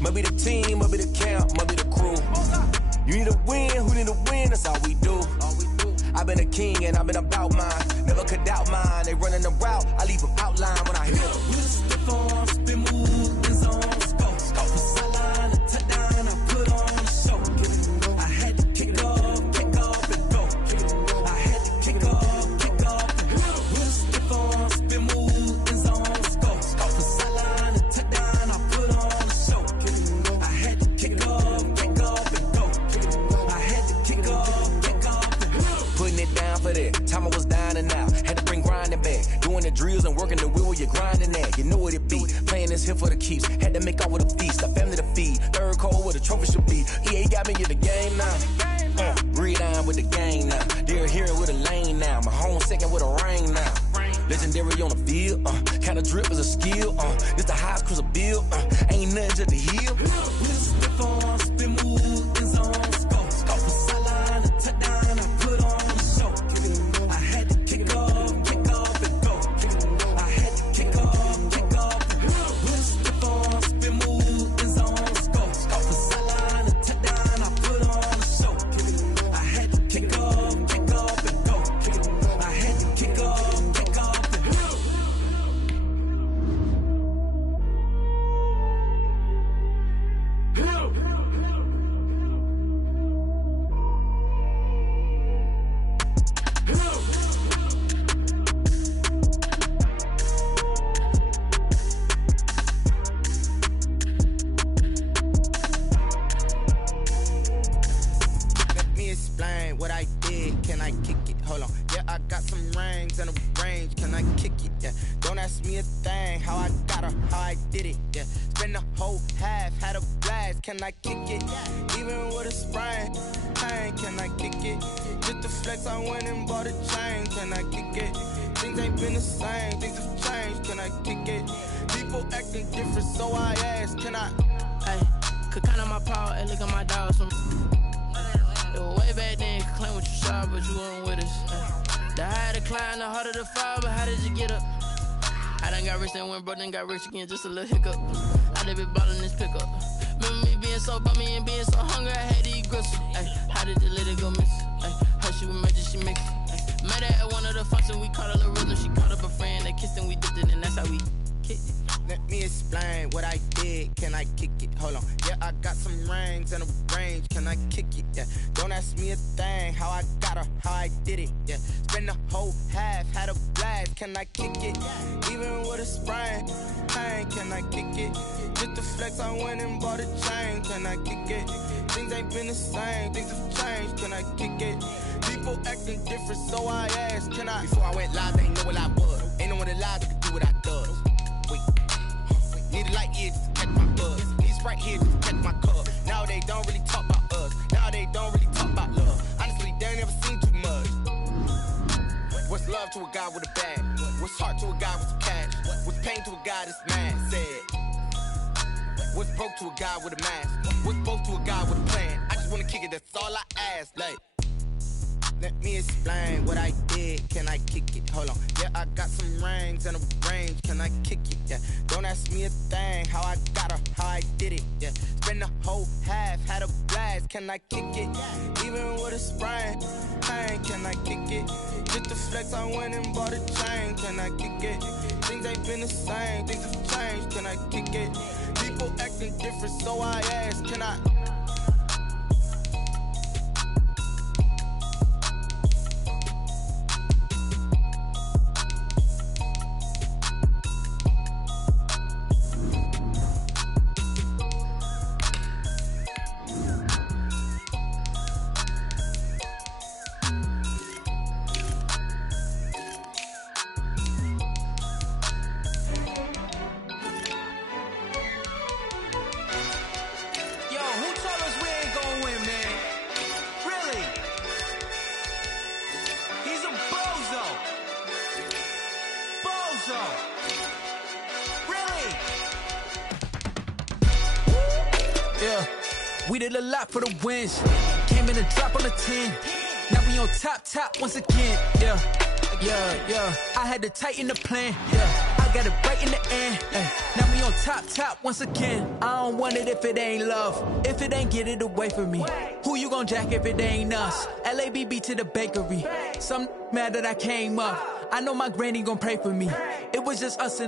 must be the team, must be the camp, must be the crew, you need a win, who need a win, that's all we do, I've been a king and I've been about mine, never could doubt mine, they running the route, I leave them outline when I hit them. With a stiff arm, spin move, end zone, go. Scout from sideline, a touchdown, I put on a show. I had to kick off and go. I had to kick off and go. With a stiff arm, spin move, end zone, go. Scout from sideline, a touchdown, I put on a show. I had to kick off and go. I had to kick off and go. Putting it down for that, time I was down and out, had to bring grinding back, doing the drills and working the wheel where you're grinding at, you know what it be, playing this here for the keeps, had to make off with a feast, a family to feed, third cold where the trophy should be, EA got me in the game now, breathe on with the game now, they're here with a lane now, my home second with a ring now, legendary on the field, kind of drip is a skill, this the highest cruiser bill, ain't nothing to the heel. With a stiff arm, spin move, end zone, go. Scout from sideline, a touchdown, I put on a show. I had to kick off and go. I had to kick off and go. With a stiff arm, spin move, end zone, go. Scout from sideline, a touchdown, I put on a show. I had to kick off and go. I had to kick off and go. ask me a thing, how I got her, how I did it, yeah. Spend the whole half, had a blast, can I kick it? Even with a sprain, pain, can I kick it? Just to flex, I went and bought a chain, can I kick it? Things ain't been the same, things have changed, can I kick it? People acting different, so I ask, can I? Ay, could count on my power, and look at my dogs from. It was way back then, could claim what you saw, but you weren't with us. The higher the climb, the harder the fall, but how did you get up? I done got rich and went broke, then got rich again, just a little hiccup. I done been ballin' this pickup. Remember me being so bummy and being so hungry, I had to eat gristle. Ay, how did you let it go miss? Ay, how she was magic, she mixed. Met her at one of the functions, we caught a little rhythm. She caught up a friend, they kissed and we dipped it, and that's how we kicked it. Let me explain what I did, can I kick it? Hold on, yeah, I got some rings and a range, can I kick it? Yeah, don't ask me a thing, how I got her, how I did it? Yeah, spend the whole half, had a blast, can I kick it? Even with a sprain, pain, can I kick it? Just to flex, I went and bought a chain, can I kick it? Things ain't been the same, things have changed, can I kick it? People acting different, so I asked, can I? Before I went live, they ain't know what I was. Ain't no one alive that could do what I does. Wait. Need a light here just to catch my buzz. Need Sprite here just to catch my cup. Now they don't really talk about us. Now they don't really talk about love. Honestly, they ain't never seen too much. What's love to a guy with a bag? What's heart to a guy with some cash? What's pain to a guy that's mad? Said. What's broke to a guy with a mask? What's both to a guy with a plan? I just wanna kick it, that's all I ask. Like, let me explain what I did, can I kick it? Hold on, yeah, I got some rings and a range, can I kick it? Yeah, don't ask me a thing, how I got her, how I did it? Yeah, spend the whole half, had a blast, can I kick it? Even with a sprain, pain, can I kick it? Just to flex, I went and bought a chain, can I kick it? Things ain't been the same, things have changed, can I kick it? People acting different, so I ask, can I? We did a lot for the wins. Came in a drop on the 10. Now we on top once again. Yeah. I had to tighten the plan. Yeah. I got it right in the end. Now we on top once again. I don't want it if it ain't love. If it ain't, get it away from me. Who you gon' jack if it ain't us? LABB to the bakery. Some mad that I came up. I know my granny gon' pray for me. It was just us and